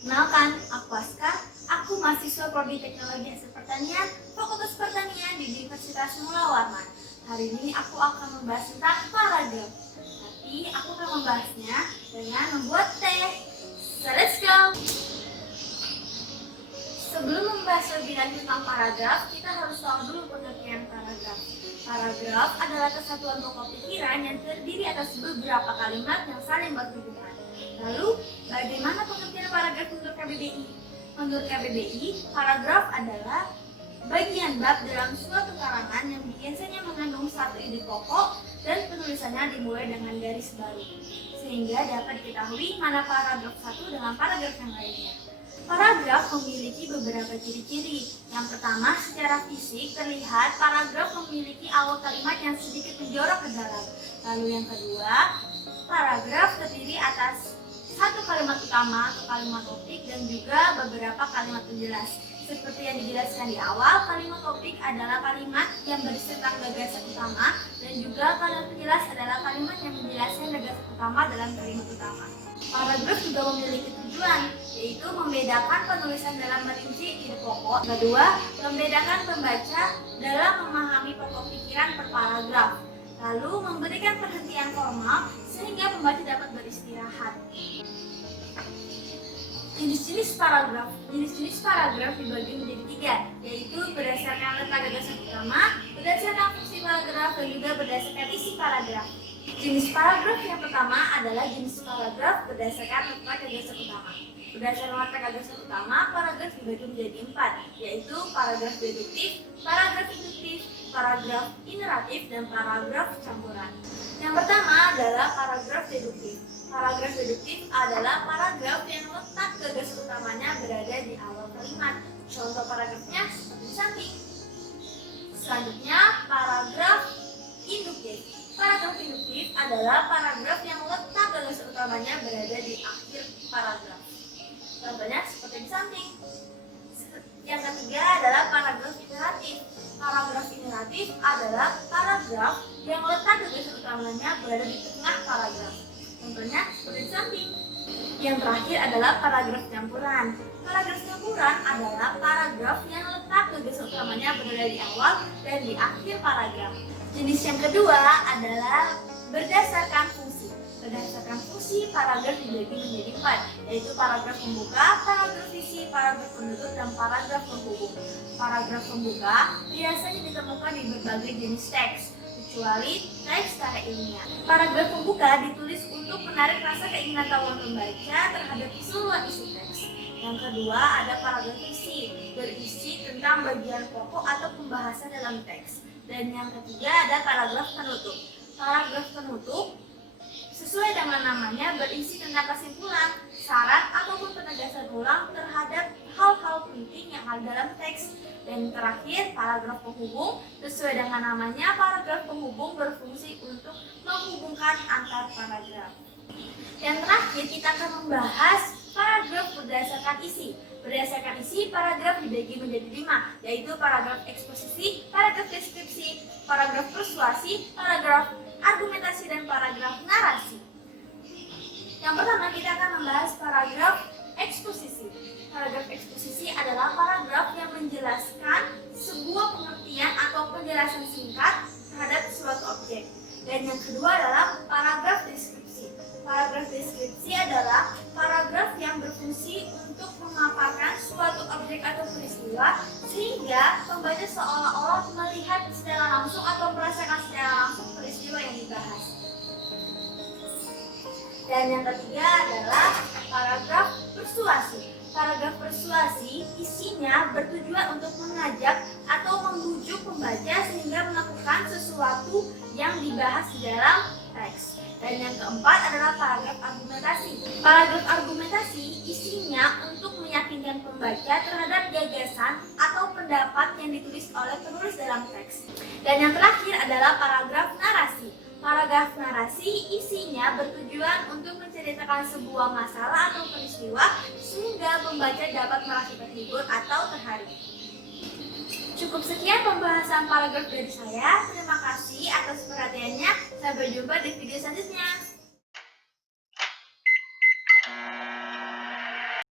Kenalkan, aku Aska. Aku mahasiswa Prodi Teknologi Hasil Pertanian, Fakultas Pertanian di Universitas Mula Warman. Hari ini aku akan membahas tentang paragraf. Tapi aku akan membahasnya dengan membuat teh. So let's go! Sebelum membahas lebih lanjut tentang paragraf, kita harus tahu dulu pengertian paragraf. Paragraf adalah kesatuan pokok pikiran yang terdiri atas beberapa kalimat yang saling berhubungan. Lalu, bagaimana pengertian paragraf menurut KBBI? Menurut KBBI, paragraf adalah bagian bab dalam suatu karangan yang biasanya mengandung satu ide pokok dan penulisannya dimulai dengan garis baru, sehingga dapat diketahui mana paragraf satu dengan paragraf yang lainnya. Paragraf memiliki beberapa ciri-ciri. Yang pertama, secara fisik terlihat paragraf memiliki awal kalimat yang sedikit menjorok ke dalam. Lalu yang kedua, paragraf terdiri atas satu kalimat utama atau kalimat topik dan juga beberapa kalimat penjelas. Seperti yang dijelaskan di awal, kalimat topik adalah kalimat yang berisi tentang gagasan utama dan juga kalimat penjelas adalah kalimat yang menjelaskan gagasan utama dalam kalimat utama. Paragraf juga memiliki tujuan, yaitu membedakan penulisan dalam merinci ide pokok. Kedua, membedakan pembaca dalam memahami pokok pikiran per paragraf. Lalu memberikan perhentian formal sehingga pembaca dapat beristirahat. Jenis-jenis paragraf. Jenis-jenis paragraf dibagi menjadi tiga, yaitu berdasarkan letak gagasan utama, berdasarkan fungsi paragraf, dan juga berdasarkan isi paragraf. Jenis paragraf yang pertama adalah jenis paragraf berdasarkan letak gagasan utama. Berdasarkan letak gagasan utama, paragraf dibagi menjadi empat, yaitu paragraf deduktif, paragraf induktif, paragraf ineratif, dan paragraf campuran. Yang pertama adalah paragraf deduktif. Paragraf deduktif adalah paragraf yang letak gagasan utamanya berada di awal kalimat. Contoh paragrafnya seperti di samping. Selanjutnya, paragraf induktif. Paragraf induktif adalah paragraf yang letak gagasan utamanya berada di akhir paragraf. Contohnya seperti di samping. Yang ketiga adalah paragraf ineratif. Paragraf ineratif adalah paragraf yang letak gagasan utamanya berada di tengah paragraf. Contohnya seperti di samping. Yang terakhir adalah paragraf campuran. Paragraf campuran adalah paragraf yang letak gagasan utamanya berada di awal dan di akhir paragraf. Jenis yang kedua adalah berdasarkan fungsi. Berdasarkan fungsi, paragraf dibagi menjadi empat, yaitu paragraf pembuka, paragraf isi, paragraf penutup, dan paragraf penghubung. Paragraf pembuka biasanya ditemukan di berbagai jenis teks, kecuali teks secara ilmiah. Paragraf pembuka ditulis untuk menarik rasa keingintahuan pembaca terhadap keseluruhan isi teks. Yang kedua ada paragraf isi, berisi tentang bagian pokok atau pembahasan dalam teks. Dan yang ketiga ada paragraf penutup. Paragraf penutup sesuai dengan namanya berisi tentang kesimpulan, syarat, ataupun penegasan ulang terhadap hal-hal penting yang ada dalam teks. Dan terakhir, paragraf penghubung. Sesuai dengan namanya, paragraf penghubung berfungsi untuk menghubungkan antar paragraf. Yang terakhir, kita akan membahas paragraf berdasarkan isi. Berdasarkan isi, paragraf dibagi menjadi 5, yaitu paragraf eksposisi, paragraf deskripsi, paragraf persuasi, paragraf argumentasi, dan paragraf narasi. Yang pertama, kita akan membahas paragraf eksposisi. Paragraf eksposisi adalah paragraf yang menjelaskan sebuah pengertian atau penjelasan singkat terhadap suatu objek. Dan yang kedua adalah paragraf deskripsi. Paragraf deskripsi adalah paragraf yang berfungsi untuk memaparkan suatu objek atau peristiwa sehingga pembaca seolah-olah melihat secara langsung atau merasakan secara langsung peristiwa yang dibahas. Dan yang ketiga adalah paragraf persuasi. Paragraf persuasi isinya bertujuan untuk mengajak atau membujuk pembaca sehingga melakukan sesuatu yang dibahas di dalam teks. Dan yang keempat adalah paragraf argumentasi. Paragraf argumentasi isinya untuk meyakinkan pembaca terhadap gagasan atau pendapat yang ditulis oleh penulis dalam teks. Dan yang terakhir adalah paragraf narasi. Paragraf narasi isinya bertujuan untuk menceritakan sebuah masalah atau peristiwa sehingga pembaca dapat merasa terhibur atau terharu. Cukup sekian pembahasan paragraf dari saya. Terima kasih atas perhatiannya. Sampai jumpa di video selanjutnya.